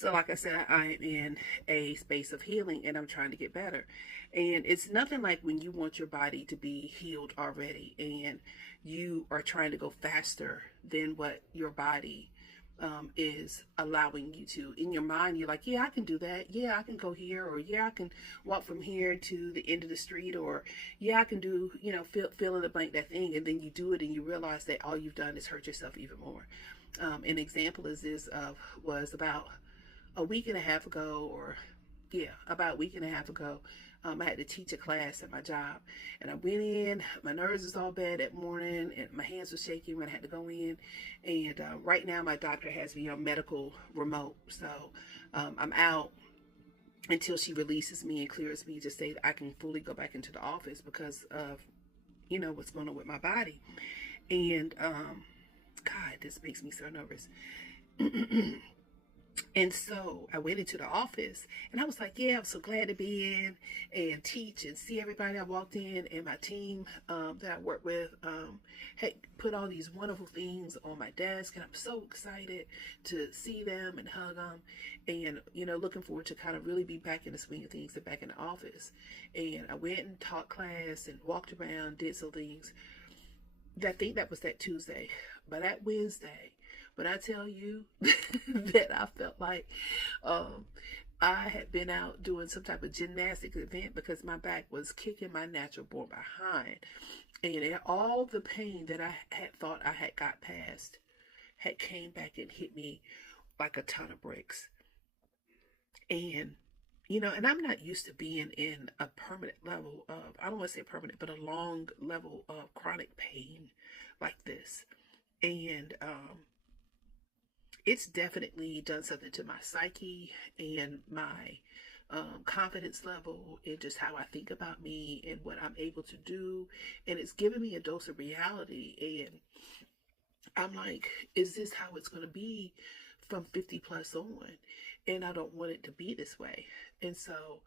So, like I said, I am in a space of healing and I'm trying to get better. And it's nothing like when you want your body to be healed already and you are trying to go faster than what your body is allowing you to. In your mind, you're like, yeah, I can do that. Yeah, I can go here, or yeah, I can walk from here to the end of the street, or yeah, I can do, fill in the blank that thing. And then you do it and you realize that all you've done is hurt yourself even more. An example is this was about a week and a half ago, or yeah, about a week and a half ago, I had to teach a class at my job, and I went in. My nerves was all bad that morning, and my hands were shaking when I had to go in. And right now, my doctor has me on medical remote, so I'm out until she releases me and clears me to say that I can fully go back into the office because of what's going on with my body. And God, this makes me so nervous. And so I went into the office and I was like, yeah, I'm so glad to be in and teach and see everybody. I walked in and my team that I work with had put all these wonderful things on my desk. And I'm so excited to see them and hug them and, looking forward to kind of really be back in the swing of things and back in the office. And I went and taught class and walked around, did some things. I think that was that Tuesday. By that Wednesday, when I tell you that I felt like I had been out doing some type of gymnastics event because my back was kicking my natural born behind. And all the pain that I had thought I had got past had came back and hit me like a ton of bricks. And and I'm not used to being in a permanent level of, I don't want to say permanent, but a long level of chronic pain like this. And it's definitely done something to my psyche and my confidence level and just how I think about me and what I'm able to do. And it's given me a dose of reality. And I'm like, is this how it's going to be from 50 plus on? And I don't want it to be this way. And so,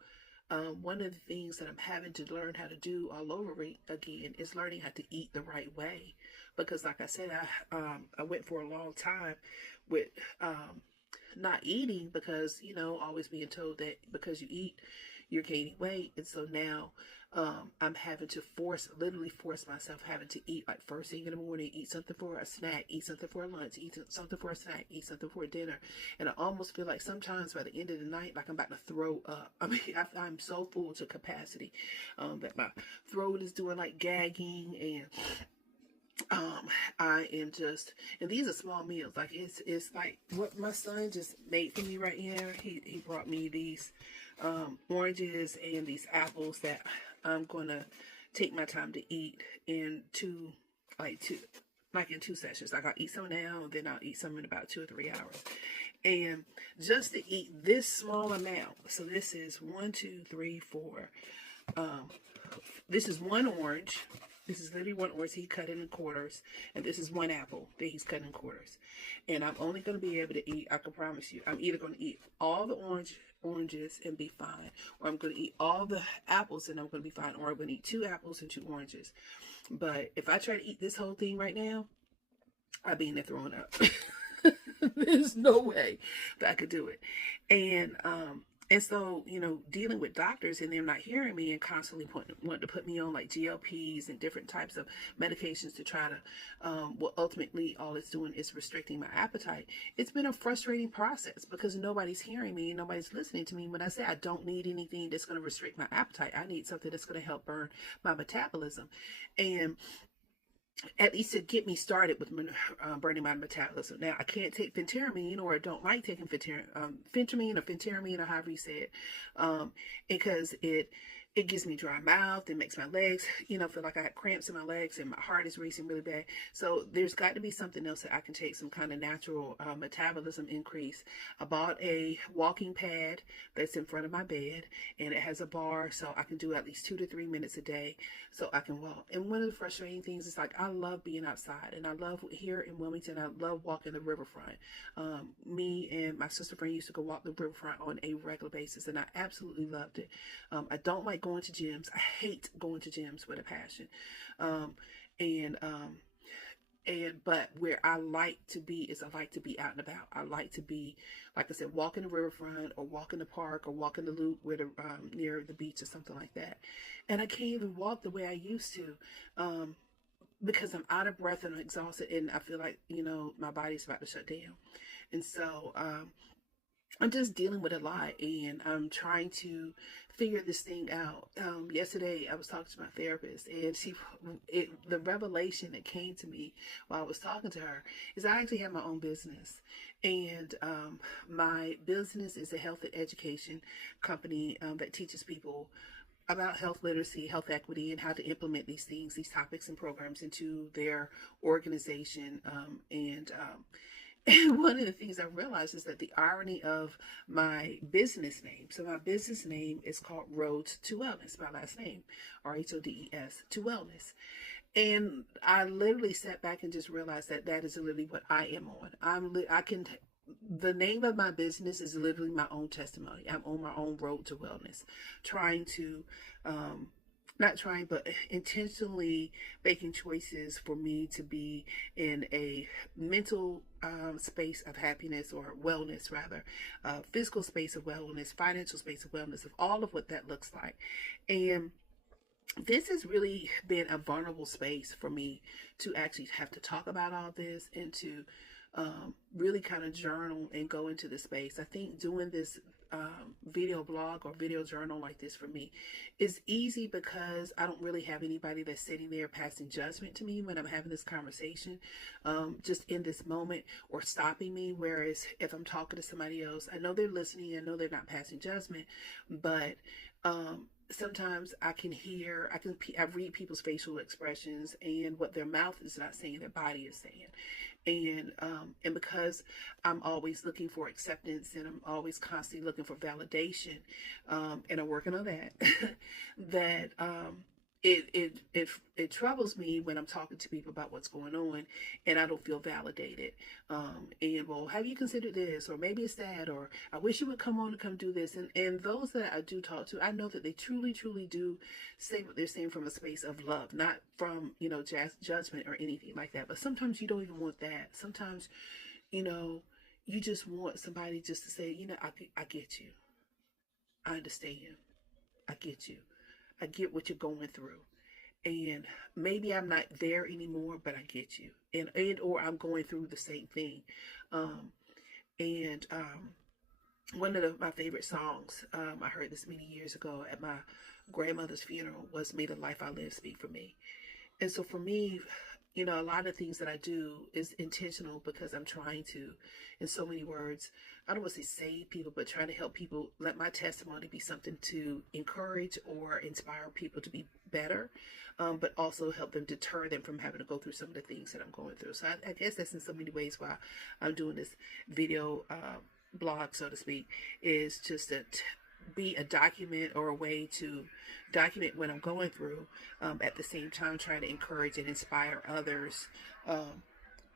one of the things that I'm having to learn how to do all over again is learning how to eat the right way. Because, like I said, I went for a long time with not eating because always being told that because you eat, you're gaining weight. And so now I'm having to literally force myself having to eat like first thing in the morning, eat something for a snack, eat something for a lunch, eat something for a snack, eat something for a dinner. And I almost feel like sometimes by the end of the night, like I'm about to throw up. I mean, I'm so full to capacity that my throat is doing like gagging and I am just, and these are small meals. Like it's like what my son just made for me right here. He brought me these oranges and these apples that I'm gonna take my time to eat in in 2 sessions. Like I'll eat some now, and then I'll eat some in about 2 or 3 hours. And just to eat this small amount, so this is 1, 2, 3, 4. This is one orange. This is literally one orange he cut in quarters. And this is one apple that he's cut in quarters. And I'm only going to be able to eat, I can promise you, I'm either going to eat all the oranges and be fine, or I'm going to eat all the apples and I'm going to be fine, or I'm going to eat 2 apples and 2 oranges. But if I try to eat this whole thing right now, I'd be in there throwing up. There's no way that I could do it. And so, dealing with doctors and them not hearing me and constantly wanting to put me on like GLPs and different types of medications to try to, ultimately all it's doing is restricting my appetite. It's been a frustrating process because nobody's hearing me, nobody's listening to me. When I say I don't need anything that's going to restrict my appetite, I need something that's going to help burn my metabolism. And at least to get me started with burning my metabolism. Now, I can't take phentermine, or I don't like taking phentermine or phentermine, or however you say it, because it gives me dry mouth. It makes my legs, feel like I have cramps in my legs and my heart is racing really bad. So there's got to be something else that I can take, some kind of natural metabolism increase. I bought a walking pad that's in front of my bed, and it has a bar, so I can do at least 2 to 3 minutes a day so I can walk. And one of the frustrating things is like, I love being outside, and I love here in Wilmington, I love walking the riverfront. Me and my sister friend used to go walk the riverfront on a regular basis, and I absolutely loved it. I don't like going to gyms. I hate going to gyms with a passion. And But where I like to be is I like to be out and about. I like to be, like I said, walk in the riverfront or walk in the park or walk in the loop where the near the beach or something like that. And I can't even walk the way I used to, because I'm out of breath and I'm exhausted, and I feel like, my body's about to shut down. And so I'm just dealing with a lot, and I'm trying to figure this thing out. Yesterday, I was talking to my therapist, and the revelation that came to me while I was talking to her is I actually have my own business, and my business is a health and education company that teaches people about health literacy, health equity, and how to implement these things, these topics and programs into their organization. And one of the things I realized is that the irony of my business name. So my business name is called Roads to Wellness, my last name, RHODES, to Wellness. And I literally sat back and just realized that that is literally what I am on. The name of my business is literally my own testimony. I'm on my own road to wellness, trying to, not trying, but intentionally making choices for me to be in a mental space of happiness, or wellness rather, physical space of wellness, financial space of wellness, of all of what that looks like. And this has really been a vulnerable space for me to actually have to talk about all this, and to really kind of journal and go into the space. I think doing this video blog or video journal like this for me is easy because I don't really have anybody that's sitting there passing judgment to me when I'm having this conversation, just in this moment, or stopping me. Whereas if I'm talking to somebody else, I know they're listening, I know they're not passing judgment, but sometimes I read people's facial expressions, and what their mouth is not saying, their body is saying. And because I'm always looking for acceptance, and I'm always constantly looking for validation, and I'm working on that, that it troubles me when I'm talking to people about what's going on, and I don't feel validated. And, well, have you considered this? Or maybe it's that, or I wish you would come on and come do this. And those that I do talk to, I know that they truly, truly do say what they're saying from a space of love, not from, judgment or anything like that. But sometimes you don't even want that. Sometimes, you just want somebody just to say, I get you. I understand. I get you. I get what you're going through. And maybe I'm not there anymore, but I get you. Or I'm going through the same thing. And One of my favorite songs, I heard this many years ago at my grandmother's funeral, was "May the Life I Live Speak for Me." And so for me, a lot of things that I do is intentional, because I'm trying to, in so many words, I don't want to say save people, but trying to help people, let my testimony be something to encourage or inspire people to be better, but also help them, deter them from having to go through some of the things that I'm going through. So I guess that's in so many ways why I'm doing this video blog, so to speak, is just to be a document, or a way to document what I'm going through, at the same time trying to encourage and inspire others,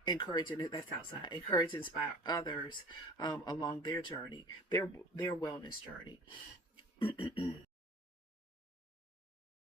encourage and inspire others along their journey, their wellness journey.